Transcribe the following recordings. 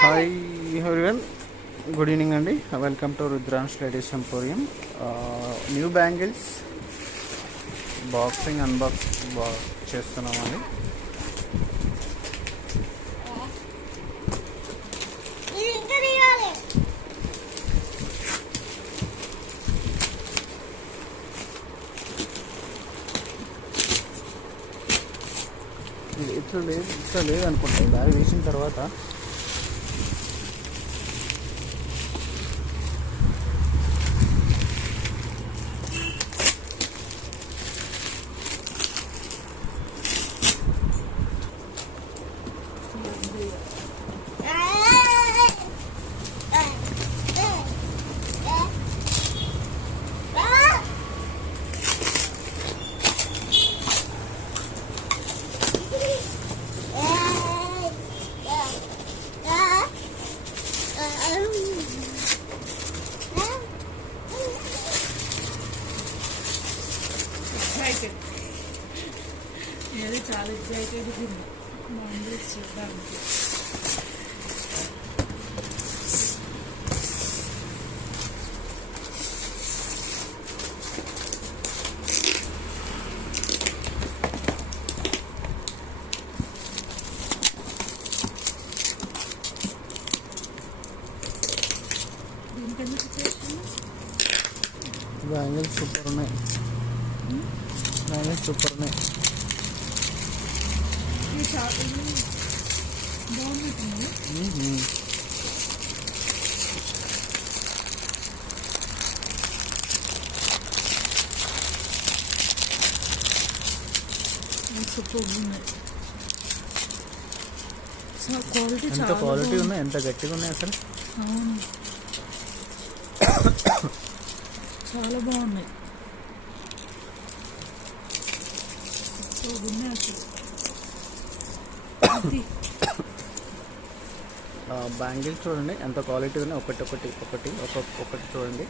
Hi everyone, good evening అండి. Welcome to Rudrans ladies emporium. New bangles unbox చేస్తున్నామండి. ఇట్లా లేదు అనుకుంటా. బ్యాగ్ వేసిన తర్వాత ఏది చాలా ఎగ్జైటెడ్ చూడడానికి. బ్యాంగిల్స్ సూపర్ ఉన్నాయి. ఎంత క్వాలిటీ ఉన్నాయి, ఎంత గట్టిగా ఉన్నాయి అసలు. అవును, చాలా బాగున్నాయి. బ్యాంగిల్స్ చూడండి ఎంత క్వాలిటీ ఉన్నాయి. ఒక్కొక్కటి చూడండి.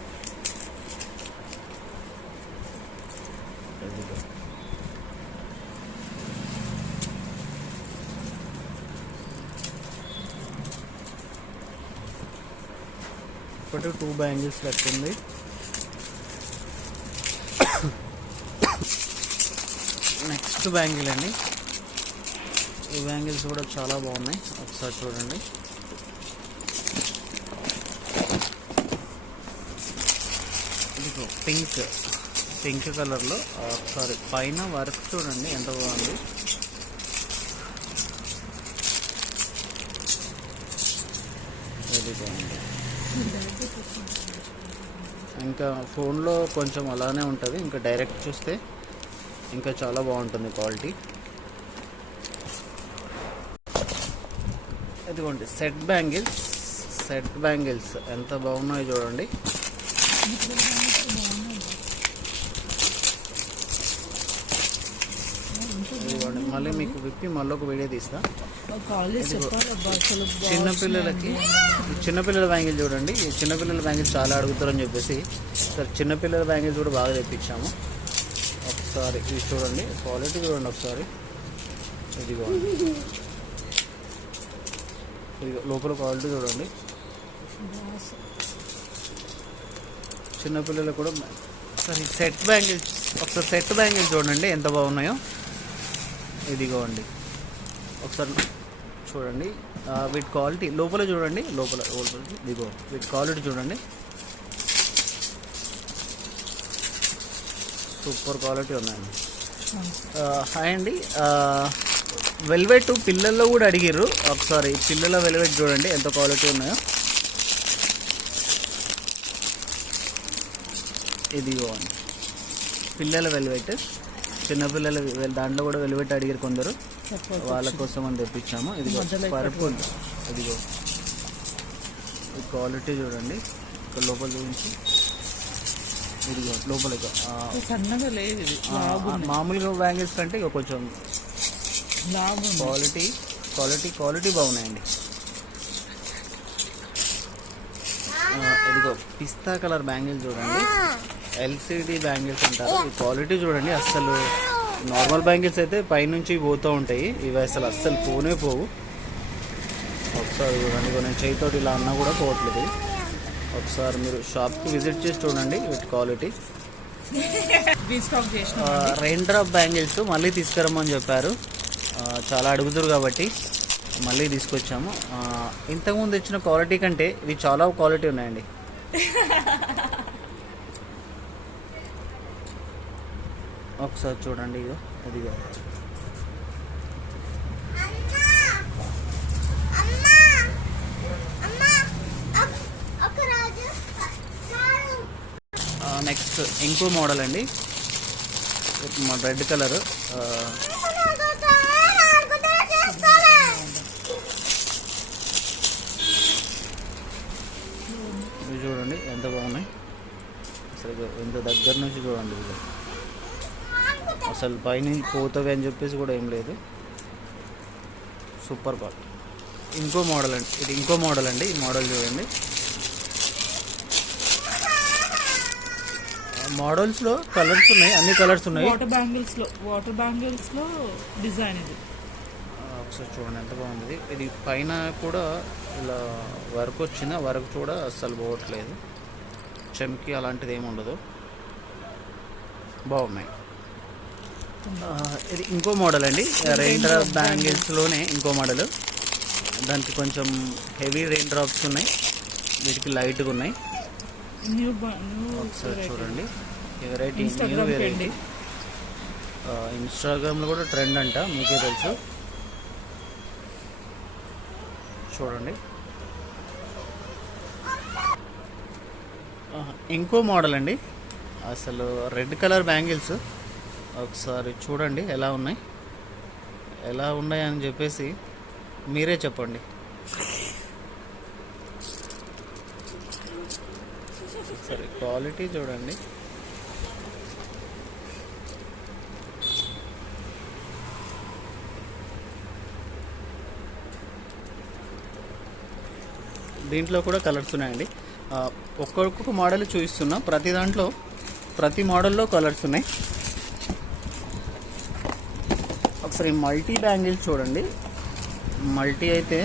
ఒకటి 2 బ్యాంగిల్స్ లెక్కుంది. నెక్స్ట్ బ్యాంగిల్ అండి. ఈ బ్యాంగిల్స్ కూడా చాలా బాగున్నాయి, ఒకసారి చూడండి. ఇది పింక్ కలర్లో ఒకసారి పైన వర్క్ చూడండి ఎంత బాగుంది. ఇంకా ఫోన్లో కొంచెం అలానే ఉంటుంది, ఇంకా డైరెక్ట్ చూస్తే ఇంకా చాలా బాగుంటుంది క్వాలిటీ. ఇదిగోండి సెట్ బ్యాంగిల్స్ ఎంత బాగున్నాయో చూడండి. ఇదిగోండి, మళ్ళీ మీకు విప్పి మళ్ళీ ఒక వీడియో తీస్తా. చిన్నపిల్లల బ్యాంగిల్ చూడండి. ఈ చిన్నపిల్లల బ్యాంగిల్స్ చాలా అడుగుతారని చెప్పేసి సార్ చిన్నపిల్లల బ్యాంగిల్స్ కూడా బాగా తెప్పించాము. ఒకసారి ఇది చూడండి, క్వాలిటీ చూడండి ఒకసారి. ఇదిగో లోపల క్వాలిటీ చూడండి. చిన్నపిల్లలు కూడా ఒకసారి సెట్ బ్యాంగిల్స్ చూడండి ఎంత బాగున్నాయో. ఇదిగోండి ఒకసారి చూడండి. వీటి క్వాలిటీ లోపల చూడండి, లోపల ఇదిగో వీటి క్వాలిటీ చూడండి. సూపర్ క్వాలిటీ ఉన్నాయండి. హాయ్ అండి. వెల్వెట్ పిల్లల్లో కూడా అడిగిర్రు, ఒకసారి పిల్లల వెల్వెట్ చూడండి ఎంత క్వాలిటీ ఉన్నాయో. ఇదిగో పిల్లల వెల్వెట్, చిన్నపిల్లల దాంట్లో కూడా వెల్వెట్ అడిగారు కొందరు, వాళ్ళ కోసం అని తెప్పించాము. ఇదిగో పర్పుల్, ఇదిగో ఈ క్వాలిటీ చూడండి. ఇక్కడ లోపల చూపించి ఇదిగో లోపల సన్నగా లేదు, మామూలుగా బ్యాంగిల్స్ కంటే ఇక కొంచెం క్వాలిటీ బాగున్నాయండి. ఇదిగో పిస్తా కలర్ బ్యాంగిల్ చూడండి, ఎల్సిడి బ్యాంగిల్స్ అంటారు. ఈ క్వాలిటీ చూడండి, అస్సలు నార్మల్ బ్యాంగిల్స్ అయితే పైనుంచి పోతూ ఉంటాయి, ఇవి అసలు పోనే పోవు. ఒకసారి చూడండి, ఇగో నేను చేయితోటి ఇలా అన్నా కూడా పోవట్లేదు. ఒకసారి మీరు షాప్కి విజిట్ చేసి చూడండి వీటి క్వాలిటీ. రీస్టాక్ చేసిన రెయిన్ డ్రాప్ బ్యాంగిల్స్ మళ్ళీ తీసుకురమ్మని చెప్పారు. చాలా అడుగుతారు కాబట్టి మళ్ళీ తీసుకొచ్చాము. ఇంతకుముందు ఇచ్చిన క్వాలిటీ కంటే ఇవి చాలా క్వాలిటీ ఉన్నాయండి. ఒకసారి చూడండి, ఇగో ఇదిగో నెక్స్ట్ ఇంకో మోడల్ అండి, రెడ్ కలర్. ఇవి చూడండి ఎంత బాగున్నాయి అసలు. ఎంత దగ్గర నుంచి చూడండి, ఇది అసలు పైన పోతుంది అని చెప్పేసి కూడా ఏం లేదు. Super ball. ఇంకో మోడల్ అండి, ఇది ఇంకో మోడల్ అండి. ఈ మోడల్ చూడండి. మోడల్స్లో కలర్స్ ఉన్నాయి, అన్ని కలర్స్ ఉన్నాయి. వాటర్ బ్యాంగిల్స్ లో డిజైన్ ఇది. ఒకసారి చూడండి ఎంత బాగుంది. ఇది పైన కూడా ఇలా వర్క్ వచ్చింది, ఆ వర్క్ కూడా అస్సలు పోవట్లేదు. చెమ్కి అలాంటిది ఏమి ఉండదు, బాగున్నాయి. ఇది ఇంకో మోడల్ అండి, రెయిన్ డ్రాప్ బ్యాంగిల్స్లోనే ఇంకో మోడల్. దానికి కొంచెం హెవీ రెయిన్ డ్రాప్స్ ఉన్నాయి, వీటికి లైట్గా ఉన్నాయి. ఒకసారి చూడండి, ఈ వెరైటీ న్యూ వెరైటీ. ఇన్స్టాగ్రామ్లో కూడా ట్రెండ్ అంట, మీకే తెలుసు. చూడండి ఇంకో మోడల్ అండి, అసలు రెడ్ కలర్ బ్యాంగిల్స్. ఒకసారి చూడండి ఎలా ఉన్నాయి అని చెప్పేసి మీరే చెప్పండి. సరే క్వాలిటీ చూడండి. దీంట్లో కూడా కలర్స్ ఉన్నాయండి. ఒక్కొక్క మోడల్ చూపిస్తున్నా. ప్రతి మోడల్లో కలర్స్ ఉన్నాయి. ఒకసారి మల్టీ బ్యాంగిల్స్ చూడండి. మల్టీ అయితే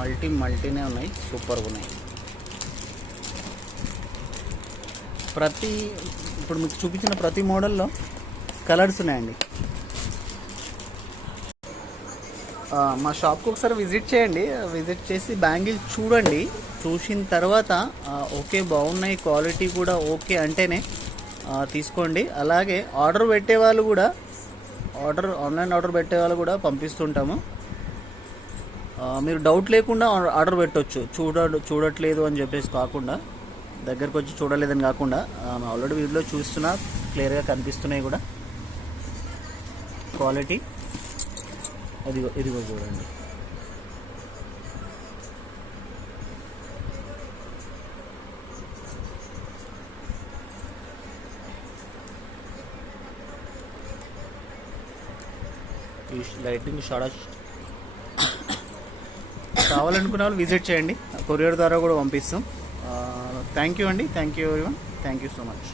మల్టీనే ఉన్నాయి, సూపర్గా ఉన్నాయి. ఇప్పుడు మీకు చూపించిన ప్రతి మోడల్లో కలర్స్ ఉన్నాయండి. మా షాప్కి ఒకసారి విజిట్ చేయండి. విజిట్ చేసి బ్యాంగిల్ చూడండి. చూసిన తర్వాత ఓకే బాగున్నాయి, క్వాలిటీ కూడా ఓకే అంటేనే తీసుకోండి. అలాగే ఆన్లైన్ ఆర్డర్ పెట్టే వాళ్ళు కూడా పంపిస్తుంటాము. మీరు డౌట్ లేకుండా ఆర్డర్ పెట్టవచ్చు. చూడట్లేదు అని చెప్పేసి కాకుండా, దగ్గరకు వచ్చి చూడలేదని కాకుండా, ఆల్రెడీ వీడియోలో చూస్తున్నా, క్లియర్గా కనిపిస్తున్నాయి కూడా క్వాలిటీ. ఇదిగో చూడండి. ఈ లైటింగ్ షార్ట్ కావాలనుకున్న వాళ్ళు విజిట్ చేయండి. కొరియర్ ద్వారా కూడా పంపిస్తాం. థ్యాంక్ యూ అండి. Thank you everyone. Thank you so much.